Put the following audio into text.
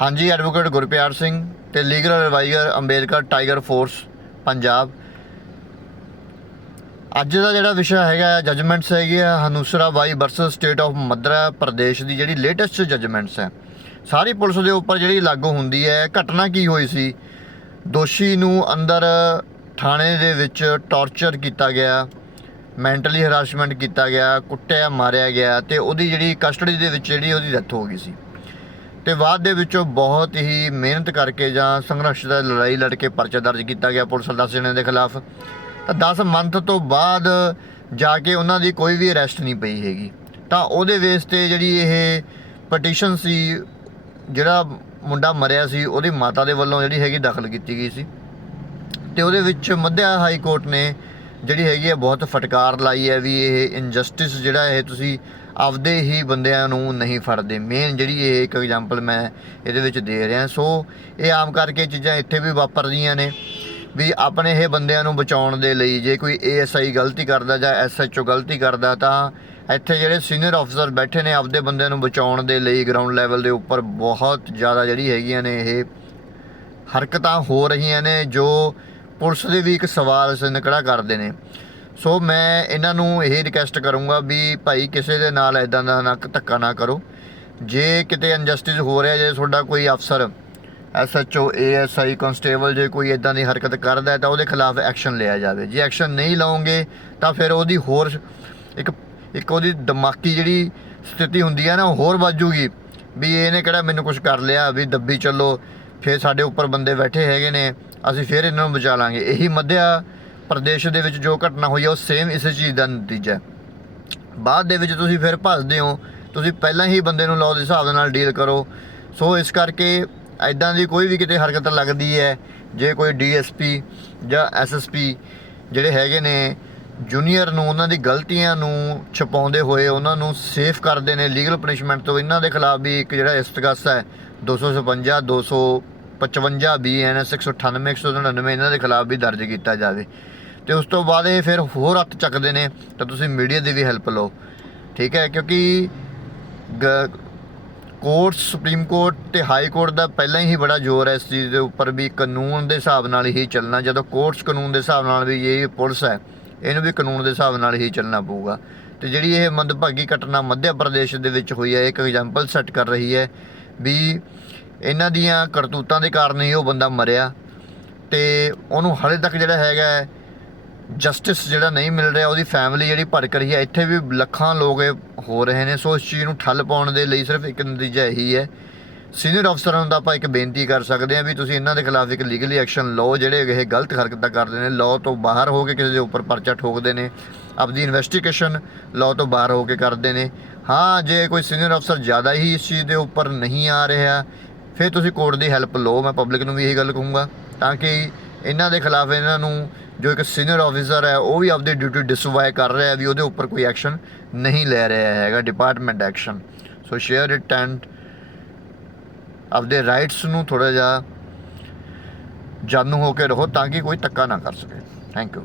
ਹਾਂਜੀ ਐਡਵੋਕੇਟ ਗੁਰਪਿਆਰ ਸਿੰਘ ਤੇ legal adviser Ambedkar tiger force Punjab. ਅੱਜ ਦਾ ਜਿਹੜਾ ਵਿਸ਼ਾ ਹੈਗਾ ਜਜਮੈਂਟਸ ਹੈਗੀ ਆ, Hanusra Bai versus state of Madhya Pradesh ਦੀ ਜਿਹੜੀ ਲੇਟੈਸਟ ਜਜਮੈਂਟਸ ਹੈ। ਸਾਰੀ ਪੁਲਿਸ ਦੇ ਉੱਪਰ ਜਿਹੜੀ ਲਾਗੂ ਹੁੰਦੀ ਹੈ, ਘਟਨਾ ਕੀ ਹੋਈ ਸੀ? ਦੋਸ਼ੀ ਨੂੰ ਅੰਦਰ ਥਾਣੇ ਦੇ ਵਿੱਚ ਟੌਰਚਰ ਕੀਤਾ ਗਿਆ ਮੈਂਟਲੀ ਹਰਾਸਮੈਂਟ ਕੀਤਾ ਗਿਆ, ਕੁੱਟਿਆ, ਮਾਰਿਆ ਗਿਆ ਤੇ ਉਹਦੀ ਜਿਹੜੀ ਕਸਟਡੀ ਦੇ ਵਿੱਚ ਜਿਹੜੀ ਉਹਦੀ ਡੈਥ ਹੋ ਗਈ ਸੀ। ਤੇ ਬਾਅਦ ਦੇ ਵਿੱਚੋਂ ਬਹੁਤ ਹੀ ਮਿਹਨਤ ਕਰਕੇ ਜਾਂ ਸੰਘਰਸ਼ ਦਾ ਲੜਾਈ ਲੜ ਕੇ ਪਰਚਾ ਦਰਜ ਕੀਤਾ ਗਿਆ ਪੁਲਿਸ 10 ਜਣਿਆਂ ਦੇ ਖਿਲਾਫ। ਤਾਂ 10 ਮੰਥ ਤੋਂ ਬਾਅਦ ਜਾ ਕੇ ਉਹਨਾਂ ਦੀ ਕੋਈ ਵੀ ਅਰੈਸਟ ਨਹੀਂ ਪਈ ਹੈਗੀ। ਤਾਂ ਉਹਦੇ ਬੇਸ ਤੇ ਜਿਹੜੀ ਇਹ ਪਟੀਸ਼ਨ ਸੀ, ਜਿਹੜਾ ਮੁੰਡਾ ਮਰਿਆ ਸੀ, ਉਹਦੀ ਮਾਤਾ ਦੇ ਵੱਲੋਂ ਜਿਹੜੀ ਹੈਗੀ ਦਾਖਲ ਕੀਤੀ ਗਈ ਸੀ। ਤੇ ਉਹਦੇ ਵਿੱਚ ਮੱਧਿਆ ਹਾਈ ਕੋਰਟ ਨੇ ਜਿਹੜੀ ਹੈਗੀ ਹੈ ਬਹੁਤ ਫਟਕਾਰ ਲਾਈ ਹੈ ਵੀ ਇਹ ਇਨਜਸਟਿਸ ਜਿਹੜਾ ਇਹ ਤੁਸੀਂ ਆਪਦੇ ਹੀ ਬੰਦਿਆਂ ਨੂੰ ਨਹੀਂ ਫੜਦੇ। ਮੇਨ ਜਿਹੜੀ ਇਹ ਇੱਕ ਐਗਜ਼ਾਮਪਲ ਮੈਂ ਇਹਦੇ ਵਿੱਚ ਦੇ ਰਿਹਾ। ਸੋ ਇਹ ਆਮ ਕਰਕੇ ਚੀਜ਼ਾਂ ਇੱਥੇ ਵੀ ਵਾਪਰਦੀਆਂ ਨੇ ਵੀ ਆਪਣੇ ਇਹ ਬੰਦਿਆਂ ਨੂੰ ਬਚਾਉਣ ਦੇ ਲਈ ਜੇ ਕੋਈ ਏਐਸਆਈ ਗਲਤੀ ਕਰਦਾ ਜਾਂ ਐਸਐਚਓ ਗਲਤੀ ਕਰਦਾ, ਤਾਂ ਇੱਥੇ ਜਿਹੜੇ ਸੀਨੀਅਰ ਅਫਸਰ ਬੈਠੇ ਨੇ ਆਪਦੇ ਬੰਦਿਆਂ ਨੂੰ ਬਚਾਉਣ ਦੇ ਲਈ ਗਰਾਊਂਡ ਲੈਵਲ ਦੇ ਉੱਪਰ ਬਹੁਤ ਜ਼ਿਆਦਾ ਜਿਹੜੀ ਹੈਗੀਆਂ ਨੇ ਇਹ ਹਰਕਤਾਂ ਹੋ ਰਹੀਆਂ ਨੇ ਜੋ ਪੁਲਿਸ ਦੇ ਵੀ ਇੱਕ ਸਵਾਲ ਸ ਖੜਾ ਕਰਦੇ ਨੇ। ਸੋ ਮੈਂ ਇਹਨਾਂ ਨੂੰ ਇਹ ਰਿਕਵੈਸਟ ਕਰੂੰਗਾ ਵੀ ਭਾਈ ਕਿਸੇ ਦੇ ਨਾਲ ਇਦਾਂ ਦਾ ਨਾ ਧੱਕਾ ਨਾ ਕਰੋ। ਜੇ ਕਿਤੇ ਇਨਜਸਟਿਸ ਹੋ ਰਿਹਾ, ਜੇ ਤੁਹਾਡਾ ਕੋਈ ਅਫਸਰ ਐਸਐਚਓ ਏਐਸਆਈ ਕਨਸਟੇਬਲ ਜੇ ਕੋਈ ਇਦਾਂ ਦੀ ਹਰਕਤ ਕਰਦਾ ਹੈ ਤਾਂ ਉਹਦੇ ਖਿਲਾਫ ਐਕਸ਼ਨ ਲਿਆ ਜਾਵੇ। ਜੇ ਐਕਸ਼ਨ ਨਹੀਂ ਲਓਗੇ ਤਾਂ ਫਿਰ ਉਹਦੀ ਹੋਰ ਇੱਕ ਇੱਕ ਉਹਦੀ ਦਿਮਾਗੀ ਜਿਹੜੀ ਸਥਿਤੀ ਹੁੰਦੀ ਹੈ ਨਾ, ਉਹ ਹੋਰ ਵੱਜੂਗੀ ਵੀ ਇਹਨੇ ਕਿਹੜਾ ਮੈਨੂੰ ਕੁਝ ਕਰ ਲਿਆ, ਵੀ ਦੱਬੀ ਚੱਲੋ। ਫਿਰ ਸਾਡੇ ਉੱਪਰ ਬੰਦੇ ਬੈਠੇ ਹੈਗੇ ਨੇ, ਅਸੀਂ ਫਿਰ ਇਹਨਾਂ ਨੂੰ ਬਚਾ ਲਾਂਗੇ। ਇਹੀ ਮੱਧਿਆ ਪ੍ਰਦੇਸ਼ ਦੇ ਵਿੱਚ ਜੋ ਘਟਨਾ ਹੋਈ ਹੈ ਉਹ ਸੇਮ ਇਸੇ ਚੀਜ਼ ਦਾ ਨਤੀਜਾ ਹੈ। ਬਾਅਦ ਦੇ ਵਿੱਚ ਤੁਸੀਂ ਫਿਰ ਭੱਜਦੇ ਹੋ, ਤੁਸੀਂ ਪਹਿਲਾਂ ਹੀ ਬੰਦੇ ਨੂੰ ਲਾਅ ਦੇ ਹਿਸਾਬ ਦੇ ਨਾਲ ਡੀਲ ਕਰੋ। ਸੋ ਇਸ ਕਰਕੇ ਐਦਾਂ ਦੀ ਕੋਈ ਵੀ ਕਿਤੇ ਹਰਕਤ ਲੱਗਦੀ ਹੈ, ਜੇ ਕੋਈ ਡੀਐਸਪੀ ਜਾਂ ਐਸਐਸਪੀ ਜਿਹੜੇ ਹੈਗੇ ਨੇ ਜੂਨੀਅਰ ਨੂੰ ਉਹਨਾਂ ਦੀ ਗਲਤੀਆਂ ਨੂੰ ਛਪਾਉਂਦੇ ਹੋਏ ਉਹਨਾਂ ਨੂੰ ਸੇਫ ਕਰਦੇ ਨੇ ਲੀਗਲ ਪਨਿਸ਼ਮੈਂਟ ਤੋਂ ਇਹਨਾਂ ਦੇ ਖਿਲਾਫ ਵੀ ਇੱਕ ਜਿਹੜਾ ਇਸਤਗਾਸਾ ਹੈ 256 255 ਬੀਐਨਐਸ 198 199 ਇਹਨਾਂ ਦੇ ਖਿਲਾਫ ਵੀ ਦਰਜ ਕੀਤਾ ਜਾਵੇ। ਤੇ ਉਸ ਤੋਂ ਬਾਅਦ ਇਹ ਫਿਰ ਹੋਰ ਹੱਥ ਚੱਕਦੇ ਨੇ, ਤਾਂ ਤੁਸੀਂ ਮੀਡੀਆ ਦੀ ਵੀ ਹੈਲਪ ਲਓ। ਠੀਕ ਹੈ, ਕਿਉਂਕਿ ਗ- ਕੋਰਟ, ਸੁਪਰੀਮ ਕੋਰਟ ਤੇ ਹਾਈ ਕੋਰਟ ਦਾ ਪਹਿਲਾਂ ਹੀ ਬੜਾ ਜ਼ੋਰ ਹੈ ਇਸ ਚੀਜ਼ ਦੇ ਉੱਪਰ ਵੀ ਕਾਨੂੰਨ ਦੇ ਹਿਸਾਬ ਨਾਲ ਹੀ ਚੱਲਣਾ, ਜਦੋਂ ਕੋਰਟਸ ਕਾਨੂੰਨ ਦੇ ਹਿਸਾਬ ਨਾਲ ਵੀ ਇਹ ਪੁਲਿਸ ਹੈ, ਇਹਨੂੰ ਵੀ ਕਾਨੂੰਨ ਦੇ ਹਿਸਾਬ ਨਾਲ ਹੀ ਚੱਲਣਾ ਪਊਗਾ। ਤੇ ਜਿਹੜੀ ਇਹ ਮੰਦਭਾਗੀ ਘਟਨਾ ਮੱਧ ਪ੍ਰਦੇਸ਼ ਦੇ ਵਿੱਚ ਹੋਈ ਹੈ, ਇੱਕ ਐਗਜ਼ਾਮਪਲ ਸੈੱਟ ਕਰ ਰਹੀ ਹੈ ਵੀ ਇਹਨਾਂ ਦੀਆਂ ਕਰਤੂਤਾਂ ਦੇ ਕਾਰਨ ਹੀ ਉਹ ਬੰਦਾ ਮਰਿਆ ਤੇ ਉਹਨੂੰ ਹਾਲੇ ਤੱਕ ਜਿਹੜਾ ਹੈਗਾ ਜਸਟਿਸ ਜਿਹੜਾ ਨਹੀਂ ਮਿਲ ਰਿਹਾ, ਉਹਦੀ ਫੈਮਿਲੀ ਜਿਹੜੀ ਭੜਕ ਰਹੀ ਹੈ, ਇੱਥੇ ਵੀ ਲੱਖਾਂ ਲੋਕ ਹੋ ਰਹੇ ਨੇ, ਸੋ ਇਸ ਚੀਜ਼ ਨੂੰ ਠੱਲ ਪਾਉਣ ਦੇ ਲਈ ਸਿਰਫ ਇੱਕ ਨਤੀਜਾ ਇਹੀ ਹੈ। ਸੀਨੀਅਰ ਅਫਸਰਾਂ ਨੂੰ ਤਾਂ ਆਪਾਂ ਇੱਕ ਬੇਨਤੀ ਕਰ ਸਕਦੇ ਹਾਂ ਵੀ ਤੁਸੀਂ ਇਹਨਾਂ ਦੇ ਖਿਲਾਫ ਇੱਕ ਲੀਗਲੀ ਐਕਸ਼ਨ ਲਓ, ਜਿਹੜੇ ਇਹ ਗਲਤ ਹਰਕਤਾਂ ਕਰਦੇ ਨੇ ਲਾਅ ਤੋਂ ਬਾਹਰ ਹੋ ਕੇ ਕਿਸੇ ਦੇ ਉੱਪਰ ਪਰਚਾ ਠੋਕਦੇ ਨੇ, ਆਪਦੀ ਇਨਵੈਸਟੀਗੇਸ਼ਨ ਲਾਅ ਤੋਂ ਬਾਹਰ ਹੋ ਕੇ ਕਰਦੇ ਨੇ। ਹਾਂ, ਜੇ ਕੋਈ ਸੀਨੀਅਰ ਅਫਸਰ ਜ਼ਿਆਦਾ ਹੀ ਇਸ ਚੀਜ਼ ਦੇ ਉੱਪਰ ਨਹੀਂ ਆ ਰਿਹਾ ਫਿਰ ਤੁਸੀਂ ਕੋਰਟ ਦੀ ਹੈਲਪ ਲਓ, ਮੈਂ ਪਬਲਿਕ ਨੂੰ ਵੀ ਇਹੀ ਗੱਲ ਕਹੂੰਗਾ, ਤਾਂ ਕਿ ਇਹਨਾਂ ਦੇ ਖਿਲਾਫ ਇਹਨਾਂ ਨੂੰ ਜੋ ਇੱਕ ਸੀਨੀਅਰ ਆਫੀਸਰ ਹੈ, ਉਹ ਵੀ ਆਪਦੀ ਡਿਊਟੀ ਡਿਸਵਾਈ ਕਰ ਰਿਹਾ ਹੈ ਵੀ ਉਹਦੇ ਉੱਪਰ ਕੋਈ ਐਕਸ਼ਨ ਨਹੀਂ ਲੈ ਰਿਹਾ ਹੈਗਾ department action so share it and ਆਪਦੇ ਰਾਈਟਸ ਨੂੰ ਥੋੜਾ ਜਿਹਾ ਜਾਣੂ ਹੋ ਕੇ ਰਹੋ ਤਾਂ ਕਿ ਕੋਈ ਧੱਕਾ ਨਾ ਕਰ ਸਕੇ। Thank you